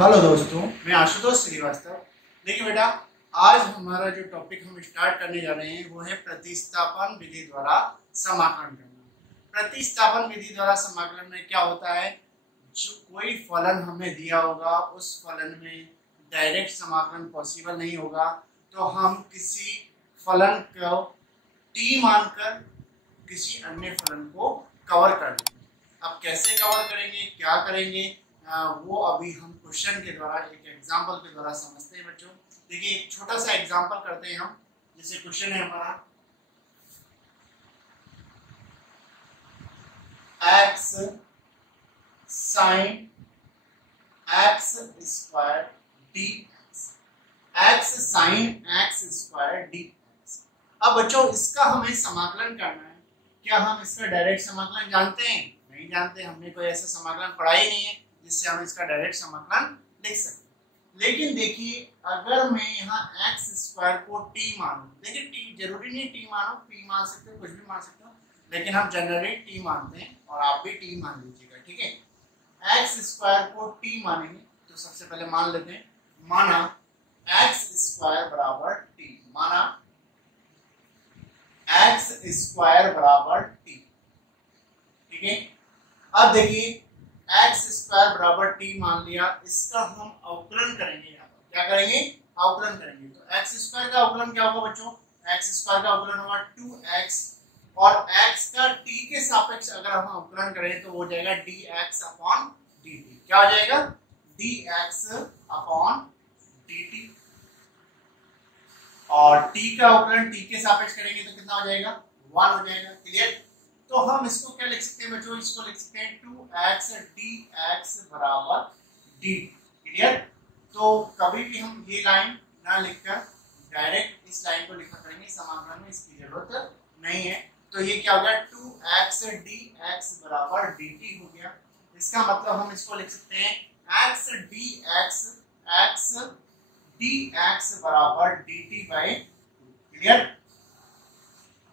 Hello दोस्तों, मैं आशुतोष श्रीवास्तव। देखिए बेटा, आज हमारा जो टॉपिक हम स्टार्ट करने जा रहे हैं वो है प्रतिस्थापन विधि द्वारा समाकलन करना। प्रतिस्थापन विधि द्वारा समाकलन में क्या होता है, जो कोई फलन हमें दिया होगा उस फलन में डायरेक्ट समाकलन पॉसिबल नहीं होगा, तो हम किसी फलन को टी मानकर किसी अन्य फलन को कवर कर लेंगे। अब कैसे कवर करेंगे, क्या करेंगे, वो अभी हम क्वेश्चन के द्वारा, एक एग्जांपल के द्वारा समझते हैं बच्चों। देखिए एक छोटा सा एग्जांपल करते हैं हम। जैसे क्वेश्चन है हमारा x sin x square dx, x sin x square dx। अब बच्चों इसका हमें समाकलन करना है। क्या हम इसका डायरेक्ट समाकलन जानते हैं? नहीं जानते, हमने कोई ऐसा समाकलन पढ़ा ही नहीं है जिससे हम इसका डायरेक्ट समाकलन लिख सकते। लेकिन देखिए, अगर मैं यहाँ x स्क्वायर को t मानूं, देखिए t जरूरी नहीं t मानो, p मान सकते हो, कुछ भी मान सकते हो, लेकिन हम जनरली t मानते हैं और आप भी t मान लीजिएगा, ठीक है। x स्क्वायर को t मानेंगे तो सबसे पहले मान लेते हैं, माना x स्क्वायर बराबर t, माना x स्क्वायर बराबर t, ठीक है। अब देखिए x स्क्वायर बराबर t मान लिया, इसका हम अवकलन करेंगे। यहाँ पर क्या करेंगे? अवकलन करेंगे। तो x स्क्वायर का अवकलन क्या होगा बच्चों? x स्क्वायर का अवकलन होगा 2x, और x का t के सापेक्ष अगर हम अवकलन करें तो वो हो जाएगा dx अपॉन dt। क्या हो जाएगा? dx upon dt। और t का अवकलन t के सापेक्ष करेंगे तो कितना हो जाएगा? 1 हो जाएगा। क्लियर? तो हम इसको क्या लिख सकते हैं बच्चों? इसको लिख सकते हैं 2x dx बराबर dt। क्लियर? तो कभी भी हम ये लाइन ना लिखकर डायरेक्ट इस लाइन को लिखा करेंगे समाकलन में, इसकी जरूरत नहीं है। तो ये क्या हो गया? 2x dx बराबर dt हो गया। इसका मतलब हम इसको लिख सकते हैं x dx बराबर dt by 2। Clear?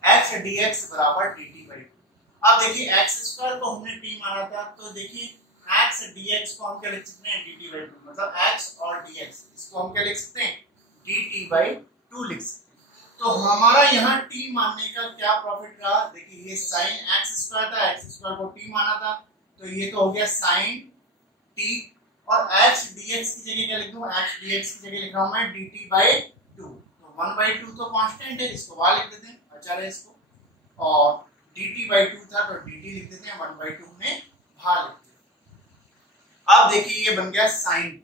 x dx बराबर dt बाई 2। अब देखिए x स्क्वायर को हमने t माना था, तो देखिए x dx को हम क्या लिख सकते हैं? dt by 2, मतलब x और dx, इसको हम क्या लिख सकते हैं? dt by 2 लिख सकते हैं। तो हमारा यहाँ t मानने का क्या प्रॉफिट रहा? देखिए ये sin x स्क्वायर था, x स्क्वायर को t माना था, तो ये तो हो गया sin t, और x dx की जगह क्या लिख दूं? x dx की जगह लिख रहा हूं मैं dt by 2। तो 1/2 तो कांस्टेंट है, इसको वहां लिख देते हैं, अचर है इसको, और dt by 2 था तो dt लिख देते हैं, 1/2 में भाग लिखते हैं। अब देखिए ये बन गया sin t,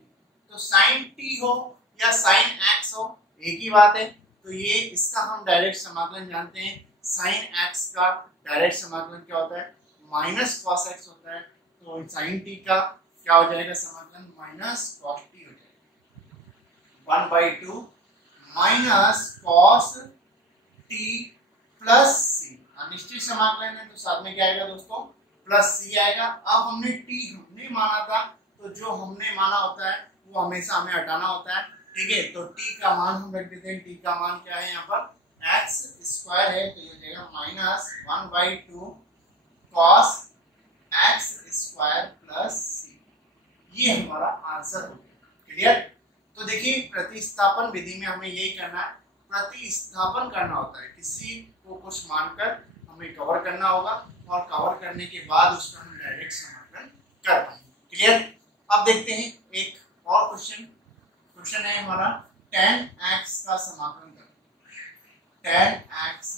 तो sin t हो या sin x हो एक ही बात है। तो ये इसका हम डायरेक्ट समाकलन जानते हैं। sin x का डायरेक्ट समाकलन क्या होता है? माइनस cos x होता है। तो sin t का क्या हो जाएगा समाकलन? माइनस cos t हो जाएगा। 1/2 minus cos t plus c, अनिश्चित समाकलन है तो साथ में क्या आएगा दोस्तों? प्लस सी आएगा। अब हमने टी हमने माना था, तो जो हमने माना होता है वो हमेशा हमें हटाना होता है, ठीक है। तो टी का मान हम रख देते हैं, टी का मान क्या है यहाँ पर? एक्स स्क्वायर है, तो ये हो जाएगा minus 1/2 cos x square plus C. ये हमारा आंसर हो गया। क्लियर? तो देखिए प्रतिस्थापन विधि में हमें यही करना है, प्रतिस्थापन करना होता है, किसी को कुछ मानकर हमें कवर करना होगा, और कवर करने के बाद उसका हम डायरेक्ट समाकलन कर पाएंगे। क्लियर? अब देखते हैं एक और क्वेश्चन है हमारा, tan x का समाकलन करें। tan x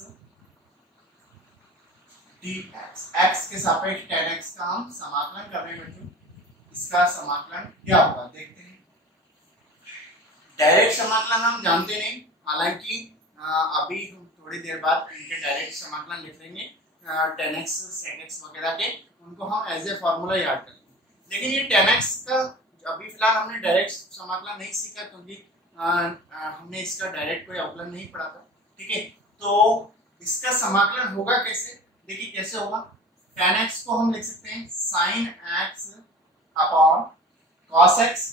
dx, x के सापेक्ष tan x का हम समाकलन कर रहे हैं बच्चों। इसका समाकलन क्या होगा देखते हैं। डायरेक्ट समाकलन हम जानते नहीं, हालांकि अभी हम थोड़ी देर बाद इनके डायरेक्ट समाकलन लिख लेंगे, tan x sec x वगैरह के, उनको हम एज ए फॉर्मूला याद कर लेंगे। लेकिन ये tan x का अभी फिलहाल हमने डायरेक्ट समाकलन नहीं सीखा, क्योंकि हमने इसका डायरेक्ट कोई अवकलन नहीं पढ़ा था, ठीक है। तो इसका समाकलन होगा कैसे? देखिए कैसे होगा। tan x को हम लिख सकते हैं sin x upon cos x।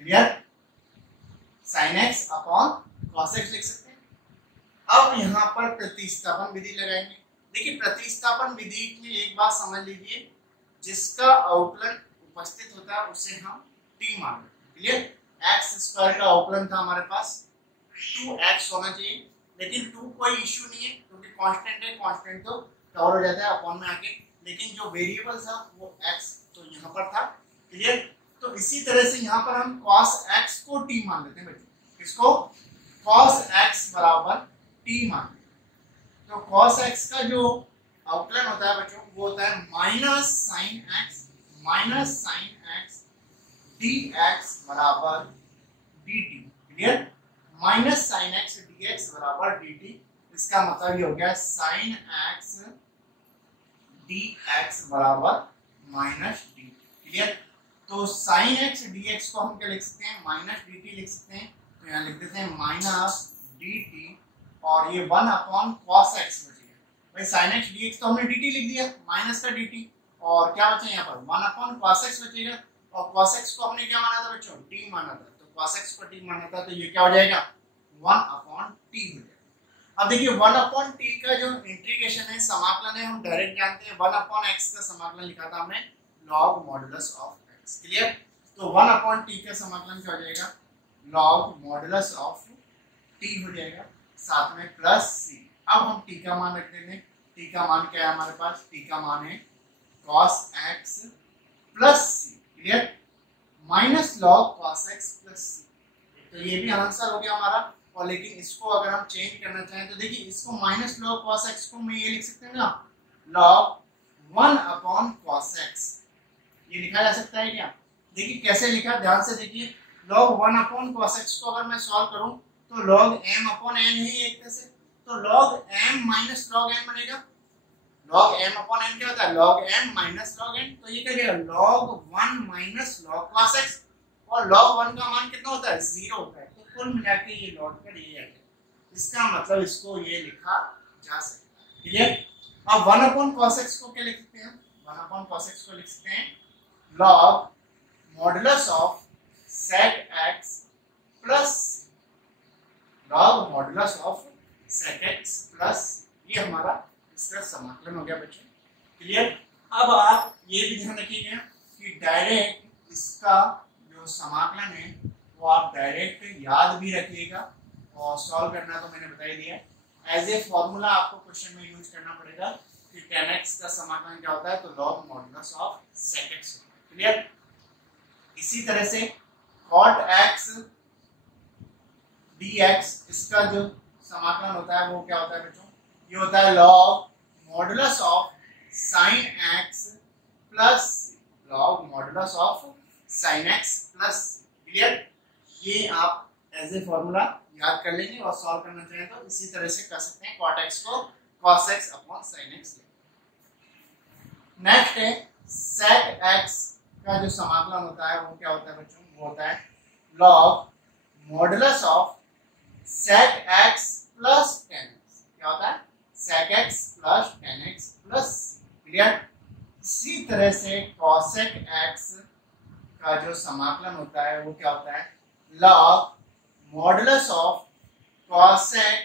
Clear? sin x upon cos x लिख सकते हैं। अब यहाँ पर प्रतिस्थापन विधि लगाएंगे। देखिए प्रतिस्थापन विधि में एक बात समझ लीजिए, जिसका अवकलन उपस्थित होता है उसे हम टी मान लेते हैं। क्लियर। एक्स स्क्वायर का अवकलन था हमारे पास 2x होना चाहिए, लेकिन 2 कोई इश्यू नहीं है क्योंकि कांस्टेंट है, कांस्टेंट तो कवर हो जाता है अपॉन में आके, लेकिन जो वेरिएबल था वो x तो यहाँ पर था। क्लियर। तो इसी तरह से यहाँ पर हम cos x को t मान लेते हैं बच्चों, इसको cos x बराबर t मान लेते हैं। तो cos x का जो अवकलन होता है बच्चों वो होता है माइनस साइन x dx बराबर dt। Clear. Minus sine x dx बराबर dt, इसका मतलब ये हो गया साइन x dx बराबर माइनस dt। क्लियर। तो साइन x dx को हम क्या लिख सकते हैं, माइनस dt लिख सकते हैं। तो यहाँ लिख देते हैं माइनस dt और ये 1 अपॉन cos x बचेगा। भाई साइन x dx तो हमने dt लिख दिया, माइनस का dt, और क्या बचा यहाँ पर 1 अपॉन cos x बचेगा, और cos x को हमने क्या माना था बच्चों, t माना था। तो cos x को t माना था, तो ये क्या हो जाएगा 1 अपॉन t हो जाएगा। अब देखिए 1 अपॉन t का जो इंटीग्रेशन है, समाकलन है, हम डायरेक्ट जानते हैं 1 अपॉन x का समाकलन लिखा था हमने log modulus of x। Clear. तो 1 अपॉन t का समाकलन क्या हो जाएगा, log मॉडुलस ऑफ t हो जाएगा, साथ में प्लस c। अब हम t का मान रख देते हैं। t का मान क्या है हमारे पास, t का मान है cos x plus c। Clear. Minus log cos x plus c। तो ये भी आंसर हो गया हमारा। और लेकिन इसको अगर हम चेंज करना चाहें तो देखिए इसको माइनस log cos x को मैं ये लिख सकते हैं ना, log 1 अपॉन cos x, ये लिखा जा सकता है क्या। देखिए कैसे लिखा, ध्यान से देखिए। log 1 अपॉन cos x को अगर मैं सॉल्व करूं तो log m अपॉन n है एक तरह से, तो log m minus log n बनेगा। log m अपॉन n क्या होता है, log m minus log n। तो ये क्या जाएगा log 1 minus log cos x, और log 1 का मान कितना होता है, 0 होता है। तो कुल मिला के ये लौट कर ये आ गया। इसका मतलब इसको ये लिखा जा सकता है। क्लियर। अब 1 अपॉन cos x को क्या लिख सकते हैं, 1 अपॉन cos x को लिख सकते हैं log modulus of sec x plus log modulus of sec x plus, ये हमारा इसका समाकलन हो गया बच्चे। क्लियर। अब आप ये भी ध्यान रखिएगा कि डायरेक्ट इसका जो समाकलन है वो आप डायरेक्ट याद भी रखिएगा, और सॉल्व करना तो मैंने बता ही दिया। एज ए फॉर्मूला आपको क्वेश्चन में यूज करना पड़ेगा कि tan x का समाकलन क्या होता है, तो log modulus of sec x। Clear. इसी तरह से cot x dx, इसका जो समाकलन होता है वो क्या होता है बच्चों, ये होता है log modulus of sin x plus log modulus of sin x plus. Clear. ये आप एज ए फॉर्मूला याद कर लेंगे, और सॉल्व करना चाहें तो इसी तरह से कर सकते हैं, cot x को cos x upon sin x। Next है sec x का जो समाकलन होता है वो क्या होता है बच्चों, वो होता है log modulus of sec x plus tan x। क्या होता है, sec x plus tan x plus. Clear. इसी तरह से cosec x का जो समाकलन होता है वो क्या होता है, log modulus of cosec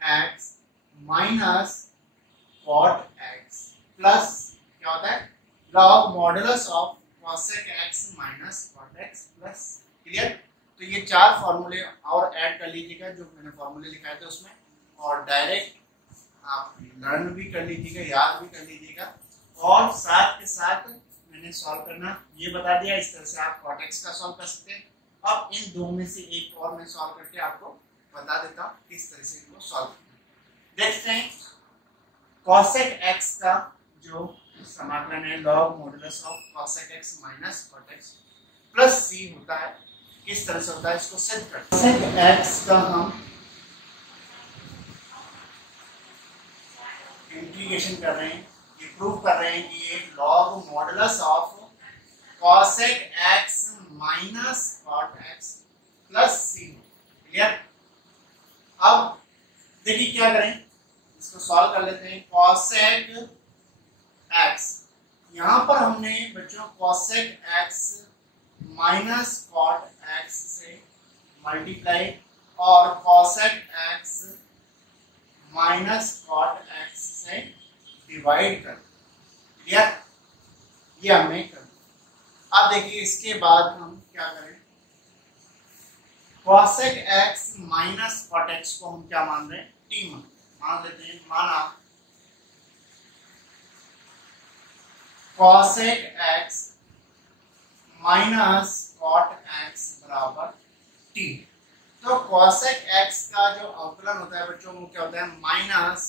x minus cot x plus, क्या होता है, log modulus of cosec x minus cot x plus. Clear. तो ये 4 फॉर्मूले और ऐड कर लीजिएगा जो मैंने फॉर्मूले लिखाए थे उसमें, और डायरेक्ट आप लर्न भी कर लीजिएगा, याद भी कर लीजिएगा, और साथ के साथ मैंने सॉल्व करना ये बता दिया। इस तरह से आप cot x का सॉल्व कर सकते हैं। अब इन दो में से एक और मैं सॉल्व करके आपको बता देता हूँ किस तरह से इनको सॉल्व करना। देखते हैं cosec x का जो समाकलन है log modulus of cosec x minus cot x plus c होता है, किस तरह से होता है इसको सिद्ध करते हैं। cosec x का हम इंटीग्रेशन कर रहे हैं, ये प्रूव कर रहे हैं कि ये log modulus of cosec x minus cot x plus c। Clear. अब देखिए क्या करें, इसको सॉल्व कर लेते हैं। cosec x, यहाँ पर हमने बच्चों cosec x minus cot x से मल्टीप्लाई और cosec x minus cot x से डिवाइड कर। क्लियर। ये हमने कर। अब देखिए इसके बाद हम क्या करें, cosec x minus cot x को हम क्या मान रहे हैं, t मान लेते हैं। माना cosec x minus cot x बराबर t। तो cosec x का जो अवकलन होता है बच्चों वो क्या होता है, minus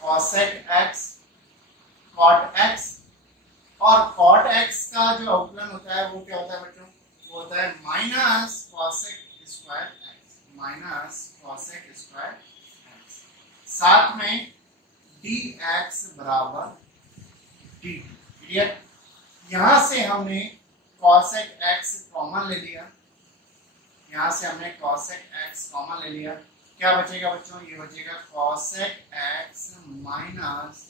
cosec x cot x, और cot x का जो अवकलन होता है वो क्या होता है बच्चों, वो होता है minus cosec square x, minus cosec square x, साथ में dx बराबर dt। क्लियर। यहां से हमने cosec x कॉमन ले लिया, यहां से हमने cosec x कॉमन ले लिया, क्या बचेगा बच्चों, ये बचेगा cosec x minus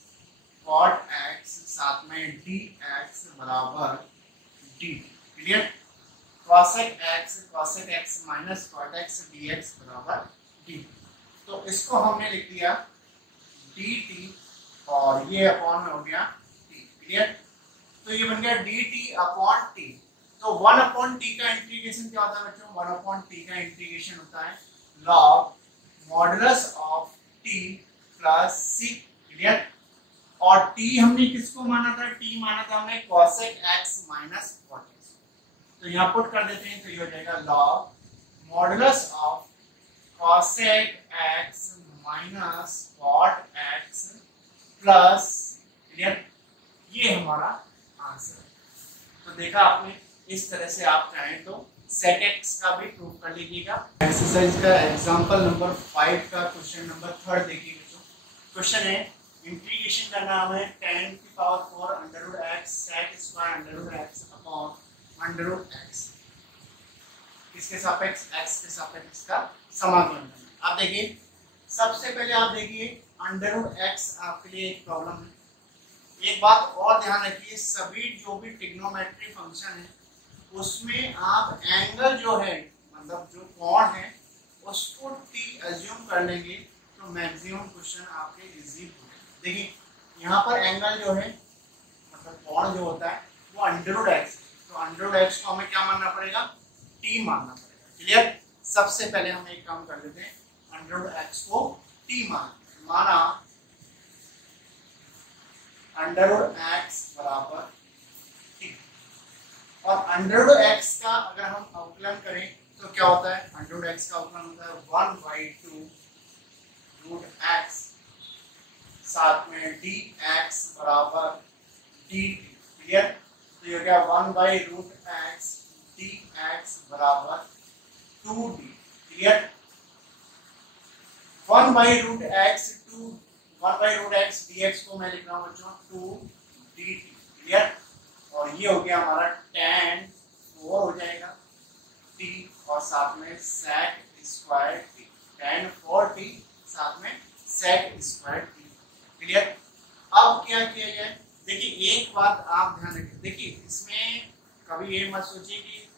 cot x, साथ में dx बराबर dt। Clear. cosec x minus cot x dx बराबर dt। तो इसको हमने लिख दिया dt और ये अपॉन में हो गया t। क्लियर। तो ये बन गया dt अपॉन t। तो 1 अपॉन t का इंटीग्रेशन क्या होता है बच्चों, 1 अपॉन t का इंटीग्रेशन होता है log modulus of t plus c। Clear. और t हमने किसको माना था, t माना था हमने cosec x minus cot x। तो यहाँ पुट कर देते हैं, तो ये हो जाएगा log modulus of cosec x minus cot x plus. Clear. ये हमारा आंसर है। तो देखा आपने, इस तरह से आप चाहें तो sec x का भी प्रूव कर लीजिएगा। एक्सरसाइज का एग्जांपल नंबर 5 का क्वेश्चन नंबर 3 देखिए बच्चों। क्वेश्चन है इंटीग्रेशन करना हमें tan की power 4 under root x sec square under root x upon under root x, किसके सापेक्ष, x के सापेक्ष का समाकलन करना। आप देखिए सबसे पहले आप देखिए अंडर रूट x आपके लिए एक प्रॉब्लम है। एक बात और ध्यान रखिए, सभी जो भी ट्रिग्नोमेट्री फंक्शन है उसमें आप एंगल जो है, मतलब जो कोण है उसको t अज्यूम कर लेंगे तो मैक्सिमम क्वेश्चन आपके इजी हो जाएंगे। देखिए यहाँ पर एंगल जो है, मतलब कोण जो होता है वो अंडर रूट x, तो अंडर रूट x को हमें क्या मानना पड़ेगा, t मानना पड़ेगा। क्लियर। सबसे पहले हम एक काम कर देते हैं, अंडर रूट x को t माना अंडर रूट x बराबर t। और अंडर रूट x का अगर हम अवकलन करें तो क्या होता है, अंडर रूट x का अवकलन होता है 1/2 रूट x, साथ में dx बराबर dt। क्लियर। तो ये हो गया 1/रूट x dx बराबर 2d। क्लियर। 1/रूट x dx को मैं लिख रहा हूँ बच्चों 2dt। क्लियर। और ये हो गया हमारा tan 4 हो जाएगा t और साथ में sec square t, tan 4t साथ में sec स्क्वायर t। क्लियर। अब क्या किया जाए, देखिए एक बात आप ध्यान रखिए, देखिए इसमें कभी ये मत सोचिए कि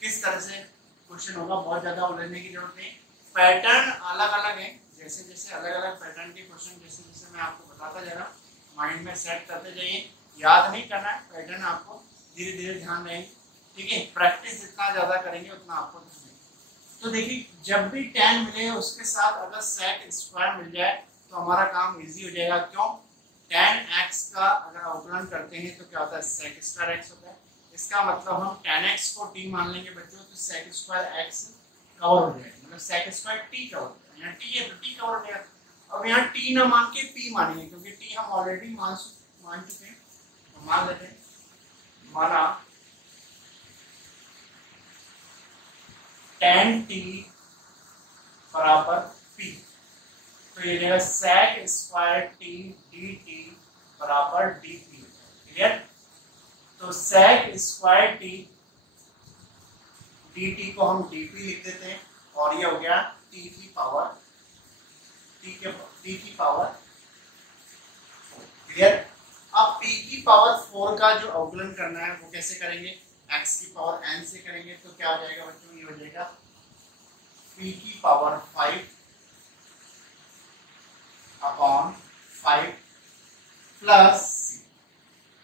किस तरह से क्वेश्चन होगा, बहुत ज्यादा उलझने की जरूरत नहीं। पैटर्न अलग अलग है, जैसे जैसे अलग अलग पैटर्न के क्वेश्चन जैसे जैसे मैं आपको बताता जा रहा हूँ माइंड में सेट करते जाइए। याद नहीं करना है पैटर्न, आपको धीरे धीरे ध्यान रहेंगे। ठीक है। प्रैक्टिस जितना ज्यादा करेंगे उतना आपको ध्यान रहेगा। तो देखिए जब भी tan मिले उसके साथ अगर sec स्क्वायर मिल जाए तो हमारा काम इजी हो जाएगा। क्यों, tan x का अगर अवकलन करते हैं तो क्या होता है, sec स्क्वायर x होता है। इसका मतलब हम tan x को t मान लेंगे बच्चों, तो sec स्क्वायर x कवर हो जाएगा, मतलब sec स्क्वायर t कवर हो जाएगा। यहाँ t है तो t कवर हो गया। अब यहाँ t ना मान के p मानेंगे, क्योंकि t हम ऑलरेडी मान चुके हैं, तो मान लेते हैं। माना tan t बराबर p, तो ये देगा sec स्क्वायर t dt बराबर dp। क्लियर। तो sec स्क्वायर t dt को हम dp लिख देते हैं और ये हो गया t की पावर 4। क्लियर। अब p की पावर 4 का जो अवकलन करना है वो कैसे करेंगे, x की पावर n से करेंगे। तो क्या हो जाएगा बच्चों, ये हो जाएगा p की पावर 5 अपॉन 5 प्लस c।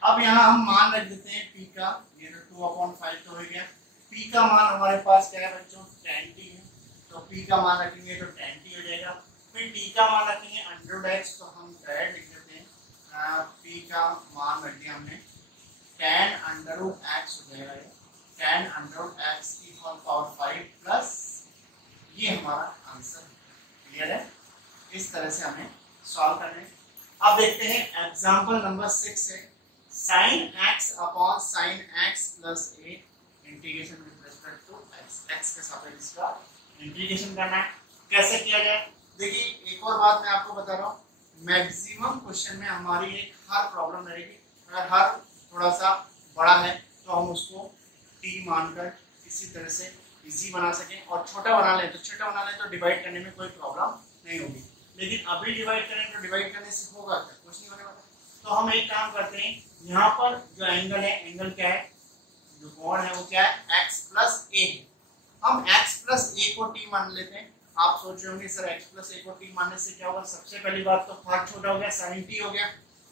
अब यहाँ हम मान रख देते हैं p का, ये तो 2/5 तो हो गया। p का मान हमारे पास क्या है बच्चों, tan t है, तो p का मान रखेंगे तो tan t हो जाएगा। फिर t का मान रखेंगे √x, तो हम डायरेक्ट लिख देते हैं p का मान रख दिया हमने tan √x हो जाएगा, tan √x की होल पावर 5 प्लस ये हमारा आंसर। क्लियर है? इस तरह से हमें सॉल्व करना है। अब देखते हैं एग्जांपल नंबर 6 है sin x upon sin x plus a integration with respect to x, x के सापेक्ष इसका इंटीग्रेशन करना है। कैसे किया जाए? देखिए एक और बात मैं आपको बता रहा हूँ, मैक्सिमम क्वेश्चन में हमारी एक हर प्रॉब्लम रहेगी, अगर हर थोड़ा सा बड़ा है तो हम उसको t मानकर किसी तरह से इजी बना सकें, और छोटा बना लें तो डिवाइड करने में कोई प्रॉब्लम नहीं होगी। लेकिन अभी डिवाइड करें तो डिवाइड करने से होगा क्या, कुछ नहीं होने वाला। तो हम एक काम करते हैं, यहाँ पर जो एंगल है, एंगल क्या है, जो कोण है वो क्या है, x प्लस a है। हम x प्लस a को t मान लेते हैं। आप सोच रहे होंगे सर x प्लस a को t मानने से क्या होगा? सबसे पहली बात तो भाग छोटा हो गया, sin t हो गया,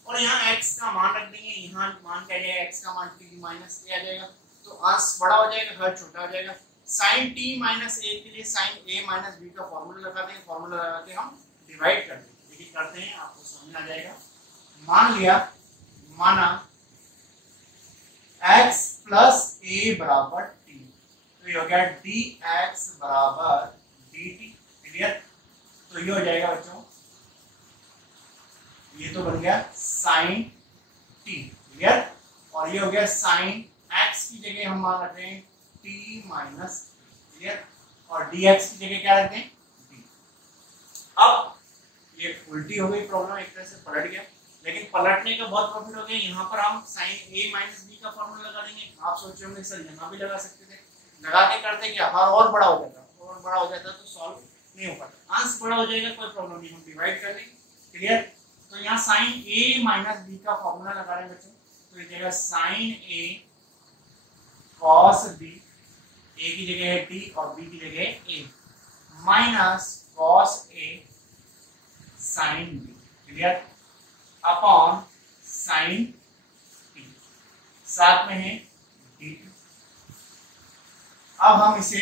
और यहाँ x का मान रख देंगे, यहाँ मान क्या जाएगा, x का मान t माइनस a आ जाएगा, तो अंश बड़ा हो जाएगा, हर छोटा हो जाएगा। sin t माइनस a के लिए sin a माइनस b का फॉर्मूला लगा देंगे, फॉर्मूला लगा के हम डिवाइड कर देंगे। देखिए करते हैं, आपको समझ आ जाएगा। मान लिया, माना x प्लस a बराबर t, तो ये हो गया dx बराबर dt। क्लियर? तो ये हो जाएगा बच्चों, ये तो बन गया sin t। क्लियर? और ये हो गया sin x की जगह हम मान रखते हैं t माइनस। क्लियर? और dx की जगह क्या रखते हैं, d। अब ये उल्टी हो गई प्रॉब्लम, एक तरह से पलट गया, लेकिन पलटने का बहुत प्रॉफिट हो गया। यहाँ पर हम sin a माइनस b का फॉर्मूला लगा देंगे। आप सोच रहे होंगे सर यहाँ भी लगा सकते थे, लगा के करते क्या, हर और बड़ा हो जाता तो सॉल्व नहीं हो पाता। अंश बड़ा हो जाएगा, कोई प्रॉब्लम नहीं, हम डिवाइड कर लेंगे। क्लियर? तो यहाँ sin a माइनस b का फॉर्मूला लगा रहे हैं बच्चों, तो ये जाएगा sin a cos b, a की जगह है t और b की जगह है a, minus cos a sin b। Clear? Upon sin t, साथ में है dt। अब हम इसे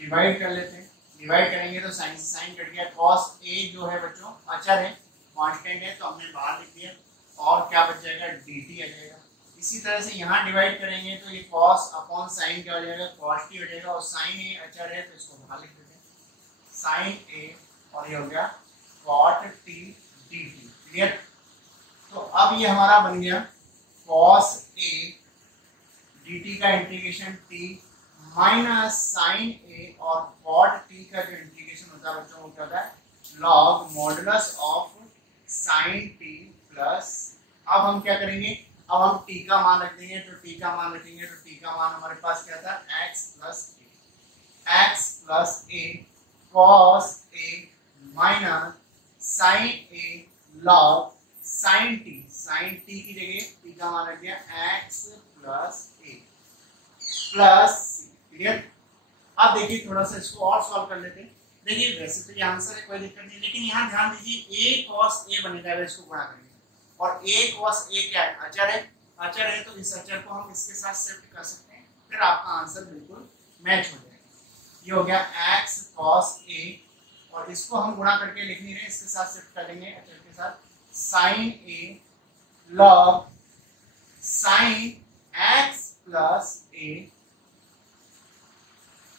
डिवाइड कर लेते हैं। डिवाइड करेंगे तो sin से sin कट गया, cos a जो है बच्चों अचर है, कांस्टेंट है, तो हमने बाहर लिख दिया, और क्या बच जाएगा, dt आ जाएगा। इसी तरह से यहाँ डिवाइड करेंगे तो ये cos अपॉन sin क्या हो जाएगा, cos t हो जाएगा, और sin a अचर है तो इसको बाहर लिख देते हैं, sin a, और ये हो गया cot t dt। क्लियर? तो अब ये हमारा बन गया cos a dt का integration t minus sin a, और cot t का जो इंटीग्रेशन होता है बच्चों वो क्या होता है, log modulus of sin t plus. अब हम क्या करेंगे, अब हम t का मान रख देंगे, तो t का मान रखेंगे तो t का मान हमारे पास क्या था, x plus a cos a minus sin a log sin t की जगह t का मान रख दिया x plus a plus c। Clear? अब देखिए थोड़ा सा इसको और सॉल्व कर लेते हैं। देखिए वैसे तो ये आंसर है, कोई दिक्कत नहीं, लेकिन यहाँ ध्यान दीजिए a cos a बनेगा, इसको गुणा करेंगे, और a cos a क्या है, अचर है, तो इस अचर को हम इसके साथ शिफ्ट कर सकते हैं, फिर आपका आंसर बिल्कुल मैच हो जाएगा। ये हो गया x cos a, और इसको हम गुणा करके लिख नहीं रहे, इसके साथ शिफ्ट कर लेंगे अचर के साथ, sin a log sin x plus a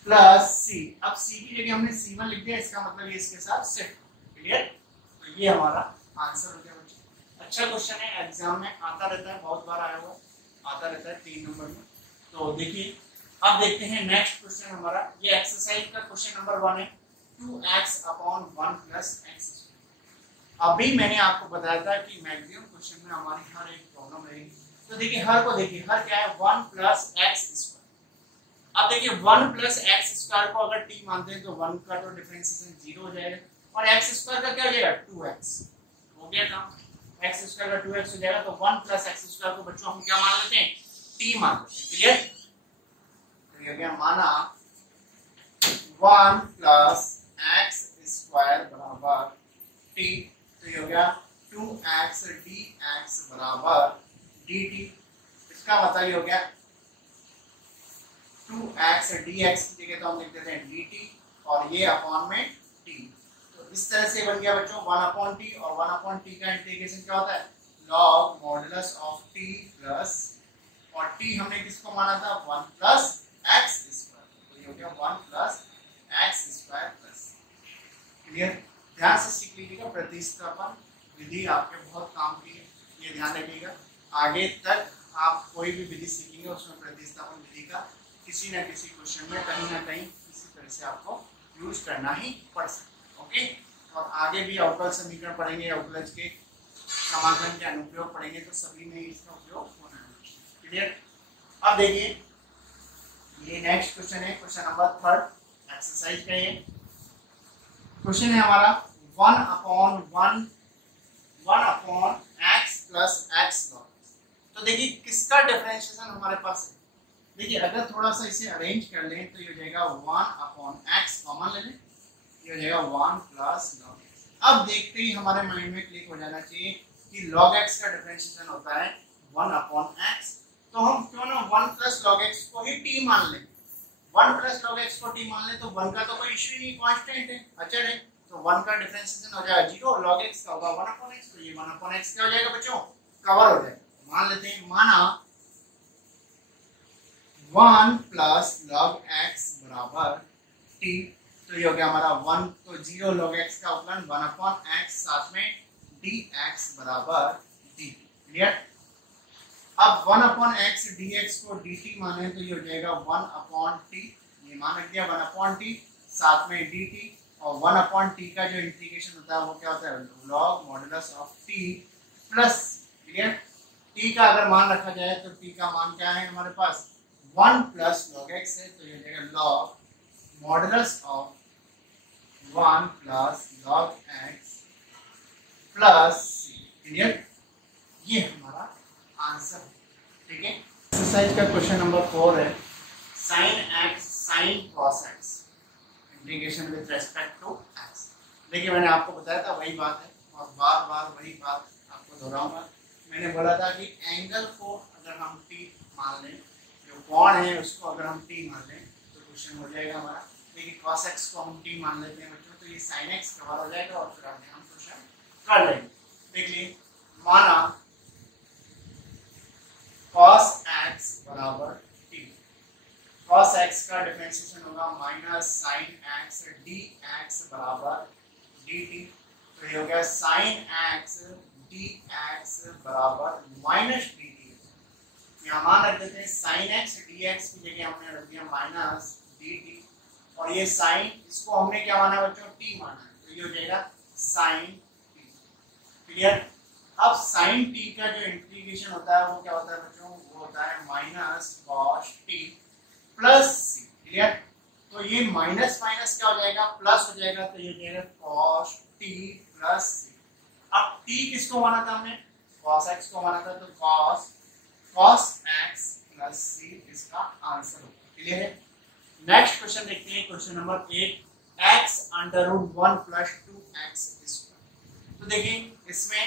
plus c। अब c की जगह हमने c1 लिख दिया, इसका मतलब ये इसके साथ शिफ्ट। क्लियर? तो ये हमारा आंसर हो गया बच्चों। अच्छा क्वेश्चन है, एग्जाम में आता रहता है, बहुत बार आया हुआ आता रहता है 3 नंबर में। तो देखिए अब देखते हैं नेक्स्ट क्वेश्चन हमारा, ये एक्सरसाइज का क्वेश्चन नंबर 1 है, 2x अपॉन 1 प्लस x। अभी मैंने आपको बताया था कि मैक्सिमम क्वेश्चन में हमारी हर एक प्रॉब्लम रहेगी। तो देखिए हर को देखिए, हर क्या है, 1 प्लस एक्स स्क्वायर। अब देखिए 1 प्लस एक्स स्क्वायर को अगर t मानते हैं तो 1 का तो डिफरेंशिएशन 0 हो जाएगा, और x स्क्वायर का क्या हो जाएगा, 2x। हो गया काम, x स्क्वायर का 2x हो जाएगा, तो 1 प्लस एक्स स्क्वायर को बच्चों हम क्या मान लेते हैं, t मान लेते हैं। क्लियर? तो ये गया माना 1 प्लस एक्स स्क्वायर बराबर t, तो ये हो गया 2x dx बराबर dt। इसका मतलब ये हो गया 2x dx की जगह तो हम लिख देते हैं dt और ये अपॉन में t। तो इस तरह से बन गया बच्चों 1/t और 1/t का इंटीग्रेशन क्या होता है log modulus of t plus और t हमने किसको माना था 1 प्लस x स्क्वायर, तो ये हो गया 1 plus x square plus. Clear? ध्यान से सीख लीजिएगा, प्रतिस्थापन विधि आपके बहुत काम की है, ये ध्यान रखिएगा। आगे तक आप कोई भी विधि सीखेंगे उसमें प्रतिस्थापन विधि का किसी न किसी क्वेश्चन में कहीं ना कहीं इसी तरह से आपको यूज करना ही पड़ सकता है। ओके, और आगे भी अवकल समीकरण पढ़ेंगे, अवकलज के समाकलन के अनुप्रयोग पढ़ेंगे, तो सभी में इसका उपयोग होना है। क्लियर? अब देखिए ये नेक्स्ट क्वेश्चन है, क्वेश्चन नंबर 3 एक्सरसाइज का। ये क्वेश्चन है हमारा 1/1 x प्लस x लॉग। तो देखिए किसका डिफरेंशिएशन हमारे पास है। देखिए अगर थोड़ा सा इसे अरेंज कर लें तो ये हो जाएगा 1/x कॉमन ले लें, ये हो जाएगा 1 प्लस लॉग x। अब देखते ही हमारे माइंड में क्लिक हो जाना चाहिए कि log x का डिफरेंशिएशन होता है 1/x, तो हम क्यों ना 1 प्लस log x को ही t मान लें। 1 प्लस log x को t मान लें तो 1 का तो कोई इश्यू नहीं, कांस्टेंट है, अचर है, तो 1 का डिफरेंशिएशन हो जाएगा 0, log x का होगा 1/x, तो ये 1/x क्या हो जाएगा बच्चों कवर हो जाएगा। मान लेते हैं, माना 1 प्लस log x बराबर t, तो ये हो गया हमारा 1, तो 0 log x का अवकलन 1/x, साथ में dx बराबर d। क्लियर? अब 1/x dx को dt माने तो ये हो जाएगा 1/t, ये मान रख दिया 1/t, साथ में dt, और 1/t का जो इंटीग्रेशन होता है वो क्या होता है log modulus of t plus. Clear? t का अगर मान रखा जाए तो t का मान क्या है हमारे पास 1 प्लस log x है, तो ये हो जाएगा log modulus of 1 plus log x plus c। Clear? ये हमारा आंसर है। ठीक है, एक्सरसाइज का क्वेश्चन नंबर 4 है sin x sin cos x integration with respect to x। देखिए मैंने आपको बताया था वही बात है और बार बार वही बात आपको दोहराऊंगा। मैंने बोला था कि एंगल को अगर हम t मान लें, जो कोण है उसको अगर हम t मान लें तो क्वेश्चन हो जाएगा हमारा। देखिए cos x को हम t मान लेते हैं बच्चों, तो ये sin x कवर हो जाएगा और फिर आगे हम क्वेश्चन कर लेंगे। देखिए माना cos x बराबर t, cos x का डिफरेंशिएशन होगा माइनस sin x dx बराबर dt, तो ये हो गया sin x dx बराबर माइनस dt। यहाँ मान रख देते हैं sin x dx की जगह हमने रख दिया माइनस dt, और ये sin इसको हमने क्या माना बच्चों t माना है, तो ये हो जाएगा sin t। क्लियर? अब sin t का जो इंटीग्रेशन होता है वो क्या होता है बच्चों, वो होता है minus cos t plus c। Clear? तो ये माइनस माइनस क्या हो जाएगा प्लस हो जाएगा, तो ये हो जाएगा cos t प्लस c। अब t किसको माना था हमने cos x को माना था, तो cos x प्लस c इसका आंसर होगा। क्लियर है? नेक्स्ट क्वेश्चन देखते हैं, question number 8 x √ 1 + 2x square. तो देखिए इसमें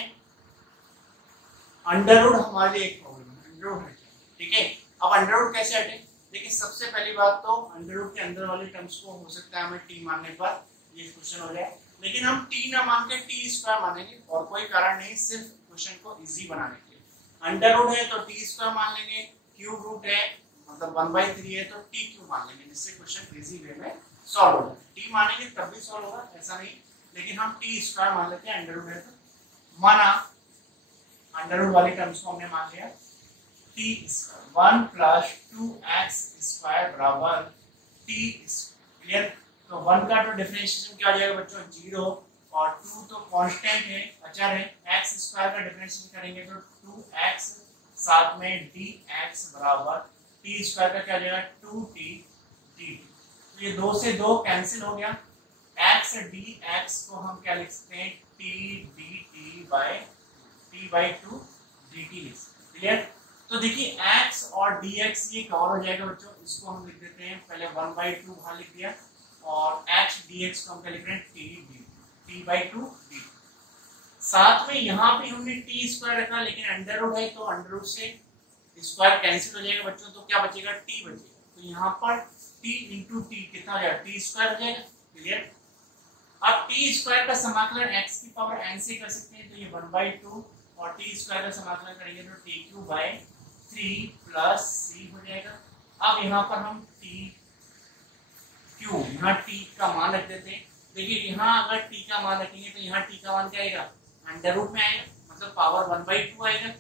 अंडर रूट हमारे लिए एक प्रॉब्लम है, अंडर रूट है। ठीक है, अब अंडर रूट कैसे हटे। देखिए सबसे पहली बात तो अंडर रूट के अंदर वाले टर्म्स को हो सकता है हमें t मानने पर ये क्वेश्चन हो जाए, लेकिन हम t ना मान के t स्क्वायर मानेंगे और कोई कारण नहीं, सिर्फ क्वेश्चन को इजी बनाने के लिए। अंडर रूट है तो t स्क्वायर मान लेंगे, क्यूब रूट है मतलब 1/3 है तो t क्यूब मान लेंगे, जिससे क्वेश्चन इजी वे में सॉल्व हो जाए। t मानेंगे तब भी सॉल्व होगा ऐसा नहीं, लेकिन हम t स्क्वायर मान लेते हैं, अंडर रूट है तो। माना अंडर रूट वाली टर्म्स को हमने मान लिया, t स्क्वायर 1 + 2x स्क्वायर बराबर t स्क्वायर। क्लियर? तो 1 का तो डिफरेंशिएशन क्या हो जाएगा बच्चों 0, और 2 तो कांस्टेंट है, अचर है, x स्क्वायर का डिफरेंशिएशन करेंगे तो 2x, साथ में dx बराबर t स्क्वायर का क्या हो जाएगा 2t dt। तो ये 2 से 2 कैंसिल हो गया, x dx को हम क्या लिख सकते हैं t dt/2 dt लिख सकते हैं। क्लियर? तो देखिए x और dx ये कवर हो जाएगा बच्चों, इसको हम लिख देते हैं, पहले 1/2 वहां लिख दिया और h dx को हम क्या लिख रहे हैं t/2 dt। साथ में यहाँ पे हमने t स्क्वायर रखा, लेकिन अंडर रूट है तो अंडर रूट से स्क्वायर कैंसिल हो जाएगा बच्चों, तो क्या बचेगा, टी बचेगा। तो यहाँ पर टी इंटू टी कितना हो जाएगा, टी स्क्वायर हो जाएगा। क्लियर। अब टी स्क्वायर का समाकलन x की पावर n से कर सकते हैं, तो ये 1/2 और टी स्क्वायर का समाकलन करेंगे तो t³/3 प्लस c हो जाएगा। अब यहाँ पर हम t³ यहाँ t का मान रख देते हैं। देखिए यहाँ अगर t का मान रखेंगे तो यहाँ t का मान क्या आएगा, अंडर रूट में आएगा, मतलब पावर 1/2 आएगा।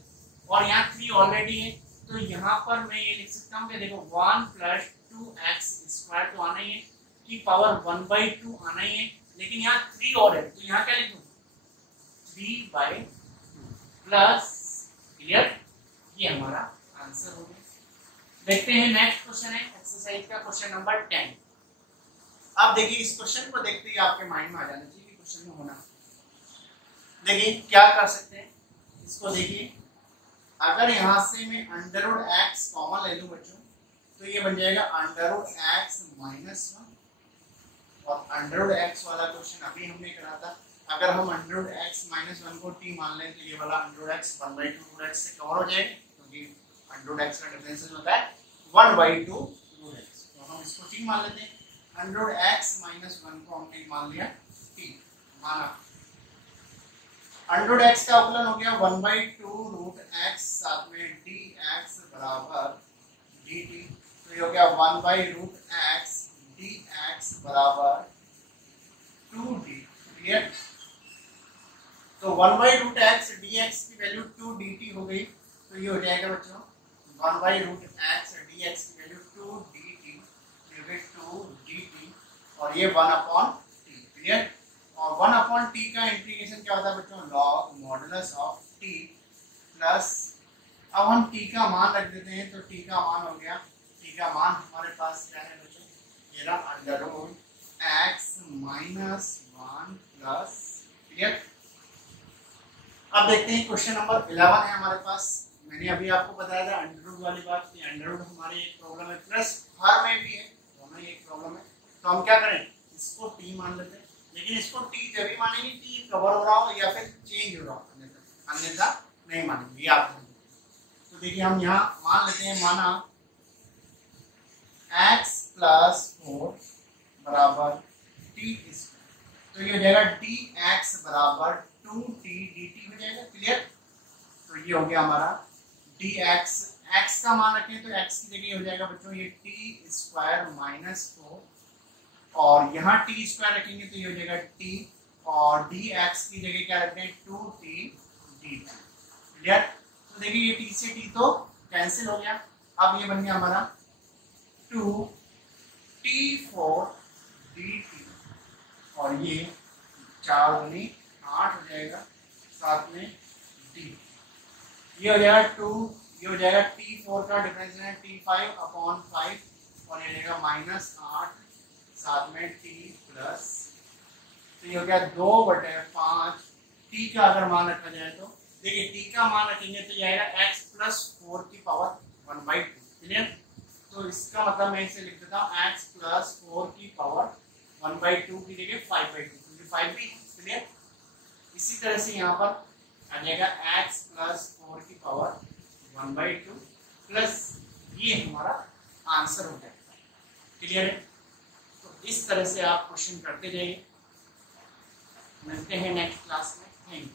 और यहाँ 3 ऑलरेडी है, तो यहाँ पर मैं ये लिख सकता हूँ कि देखो 1 + 2x² तो आना ही है, की पावर 1/2 आना ही है, लेकिन यहाँ 3 और है, तो यहाँ क्या लिखूं, 3/2 प्लस। क्लियर, ये हमारा आंसर हो गया। देखते हैं नेक्स्ट क्वेश्चन है एक्सरसाइज का क्वेश्चन नंबर 10। अब देखिए इस क्वेश्चन को देखते ही आपके माइंड में आ जाना चाहिए कि क्वेश्चन में होना। देखिए क्या कर सकते हैं इसको, देखिए अगर यहाँ से मैं √x कॉमन ले लूं बच्चों, तो ये बन जाएगा √x - 1 और √x वाला क्वेश्चन अभी हमने करा था। अगर हम √x - 1 को t मान लें तो ये वाला √x 1/2 से कवर हो जाएगा, क्योंकि √x का डिफरेंशियल होता है 1/2 √x। तो हम इसको t मान लेते हैं। √x - 1 को हमने मान लिया t, माना √x का अवकलन हो गया 1/2 √x, साथ में dx बराबर dt, तो ये हो गया 1/√x dx बराबर 2d। क्लियर। तो 1/√x dx की वैल्यू 2 dt हो गई, तो ये हो जाएगा बच्चों 1/√x dx की वैल्यू 2 dt, 2 dt और ये 1/t। क्लियर। और 1/t का इंटीग्रेशन क्या होता है बच्चों, log modulus of t plus, अब हम t का मान रख देते हैं, तो t का मान हो गया, t का मान हमारे पास क्या है बच्चों, ये रहा √x - 1 प्लस। क्लियर। अब देखते हैं क्वेश्चन नंबर 11 है हमारे पास। मैंने अभी आपको बताया था अंडर वाली बात, कि अंडर हमारी एक प्रॉब्लम है, प्लस हर में भी है, दोनों ही एक प्रॉब्लम है। तो हम क्या करें, इसको t मान लेते हैं, लेकिन इसको t जब भी मानेंगे t कवर हो रहा हो या फिर चेंज हो रहा हो, अन्यथा नहीं मानेंगे, ये आप। तो देखिए हम यहाँ मान लेते हैं, माना x + 4 बराबर t², तो ये हो जाएगा dx बराबर 2t dt हो जाएगा। क्लियर। तो ये हो गया हमारा dx, x का मान रखें तो x की जगह हो जाएगा बच्चों ये t² - 4, और यहाँ t² रखेंगे तो ये हो जाएगा t, और dx की जगह क्या रखते हैं 2t dt। क्लियर। तो देखिए ये t से t तो कैंसिल हो गया, अब ये बन गया हमारा 2t4 dt, और ये 4 दूनी 8 हो जाएगा, साथ में d, ये हो जाएगा 2, ये हो जाएगा t4 का डिफरेंस है t5/5, और ये रहेगा -8, साथ में t प्लस, तो ये हो गया 2/5। t का अगर मान रखा जाए तो देखिए t का मान रखेंगे तो ये आएगा x + 4 की पावर 1/2। क्लियर। तो इसका मतलब मैं इसे लिख देता हूँ x + 4 की पावर 1/2 की जगह 5/2, क्योंकि 5 भी। क्लियर। इसी तरह से यहाँ पर आ जाएगा x + 4 की पावर 1/2 प्लस, ये हमारा आंसर हो जाएगा। क्लियर है। तो इस तरह से आप क्वेश्चन करते जाइए। मिलते हैं नेक्स्ट क्लास में। Thank you.